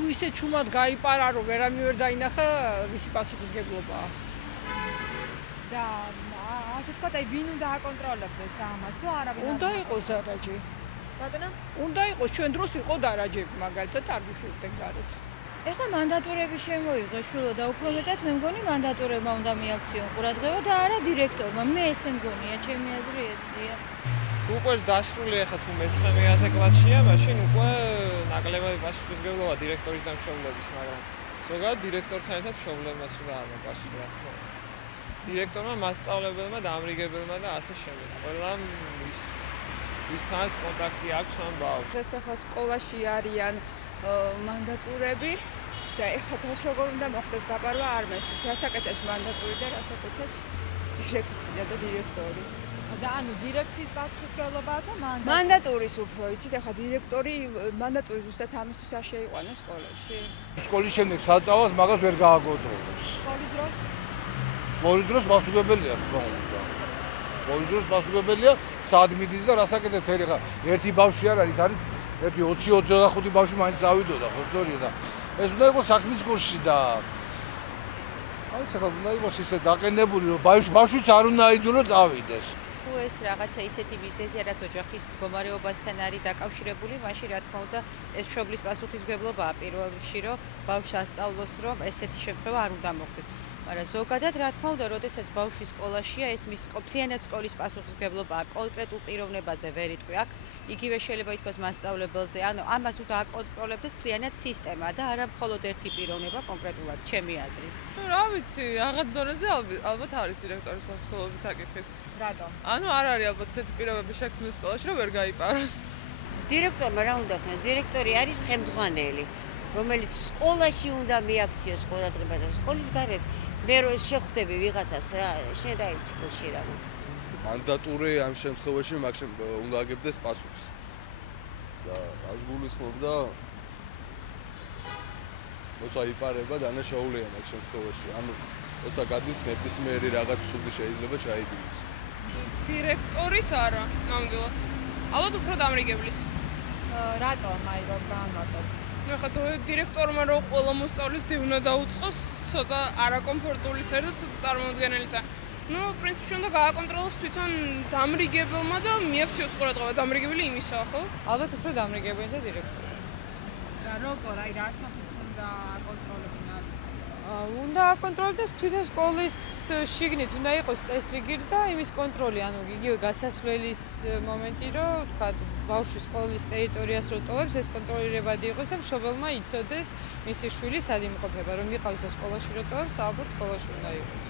თუ ისე ჩუმად გაიპარა, რომ ვერავინ ვერ დაინახა, ვისი პასუხისმგებლობაა? და ასე თქვა, აი ვინ უნდა აკონტროლებდეს ამას, თუ არავინ უნდა იყოს დარაჯი. ბატონო? უნდა იყოს, ჩვენ დროს იყო დარაჯები, მაგალითად არ ვიშვებდნენ გარეთ. ეხლა მანდატურები შემოიღეს შვილო და უფრო მეტად მე მგონი მანდატურებმა უნდა მიაქციონ ყურადღება და არა დირექტორმა. მე ესე მგონია, ჩემი აზრი ესეა. თუ უკვე დასრული ახლა თუ მე-9 კლასშია, მაშინ უკვე ნაკლებად პასუხისმგებლობა დირექტორის და მშობლების, მაგრამ ზოგადად დირექტორთან ერთად მშობლებმაც უნდა ამაპასუხა, რა თქმა უნდა. დირექტორმა, მასწავლებელმა, დამრიგებელმა და ასე შემდეგ. ყველამ ვისთანაც კონტაქტი აქვს ამ ბავშვს. ეს ახლა სკოლაში არიან მანდატურები და ეხლა დღეს როგორ უნდა მოხდეს გაპარვა არ მესმის. რას აკეთებს მანდატური და რას აკეთებს დირექცია და დირექტორი. და ანუ დირექციის პასუხისმგებლობაა და მანდატურის უფრო იცით, ახლა დირექტორი მანდატური ზუსტად ამისთვის არ შეიყვანა სკოლებში. სკოლის შემდეგ საწავას მაგას ვერ გააკონტროლებს. სკოლის დროს? სკოლის დროს მასუგებელია, თქმა უნდა. სკოლის დროს მასუგებელია, სად მიდის და რას აკეთებ თერი ხა. ერთი ბავშვი არ არის, არის ერთი 20-25 ბავშვი მაინც ავიდოდა, ხო სწორია და ეს უნდა იყოს საქმის კურსში და აი ცოტა უნდა იყოს ისე დაყენებული, რომ ბავშვიც არ უნდა აიძულო წავიდეს. თუ ეს რაღაცა ისეთი მიზეზია, რაც ოჯახის მდგომარეობასთან არის დაკავშირებული, მაშინ რა თქმა უნდა ეს მშობლის პასუხისმგებლობაა პირველ რიგში, რომ ბავშვს ასწავლოს, რომ ესეთი შემთხვევა არ უნდა მოხდეს. მაგრამ ზოგადად რა თქმა უნდა, როდესაც ბავშვი სკოლაშია, ეს მის ყოფლიანად სკოლის პასუხისმგებლობაა კონკრეტულ პიროვნებაზე ვერ იტყვი აქ, იგივე შეიძლება ითქვას მასწავლებელზე, ანუ ამას უნდა აკონტროლებდეს მთლიანად სისტემა და არა მხოლოდ ერთი პიროვნება კონკრეტულად, ჩემი აზრით. ну რა ვიცი, რაღაც დონეზე ალბათ არის დირექტორის პასუხისმგებლობის საკითხიც. რატომ? ანუ არ არის ალბათ ესეთი პირობები შექმნილი სკოლაში, რომ ვერ გაიპაროს. დირექტორმა რა უნდა ხდეს? დირექტორი არის ხელმძღვანელი, რომელიც სკოლაში უნდა მიაქციოს ყურადღება და სკოლის გარეთ მე რო შეხვდები ვიღაცას რა, შენ რა იცი გულში რა. მანდატური ამ შემთხვევაში უნდა აგებდეს პასუხს. და რას გულისხმობ და როცა იპარება დანაშაულია ამ შემთხვევაში. ანუ როცა გადის ნებისმიერი რაღაც სული შეიძლება ჩაიგდეს. დირექტორის არა, ნამდვილად. ალბათ უფრო დამრიგებლის. რატომ აი რომ განვარტოთ? ну ხა დირექტორმა რო ყველა მოსწავლის დევნა დაუწყოს, ცოტა არაკომფორტულიც არის და ცოტა წარმოუდგენელიც არის. ну პრინციპში უნდა გააკონტროლოს თვითონ დამრიგებელმა და მიაქციოს ყურადღება დამრიგებელი იმისა, ხო? ალბათ უფრო დამრიგებელი და დირექტორი. რა როგორ აი რა სახით უნდა აკონტროლებინათ? უნდა აკონტროლდეს თვითონ სკოლის შიგნით, უნდა იყოს წესრიგი და იმის კონტროლი, ანუ იგივე გასასვლელის მომენტი, რომ თქვა ბავშვი სკოლის ტერიტორიას რო ტოვებს, ეს კონტროლირებადი იყოს და მშობელმა იცოდეს მისი შვილი სად იმყოფება, რომ მიყავს და სკოლაში რო ტოვებს, ალბათ სკოლაში უნდა იყოს.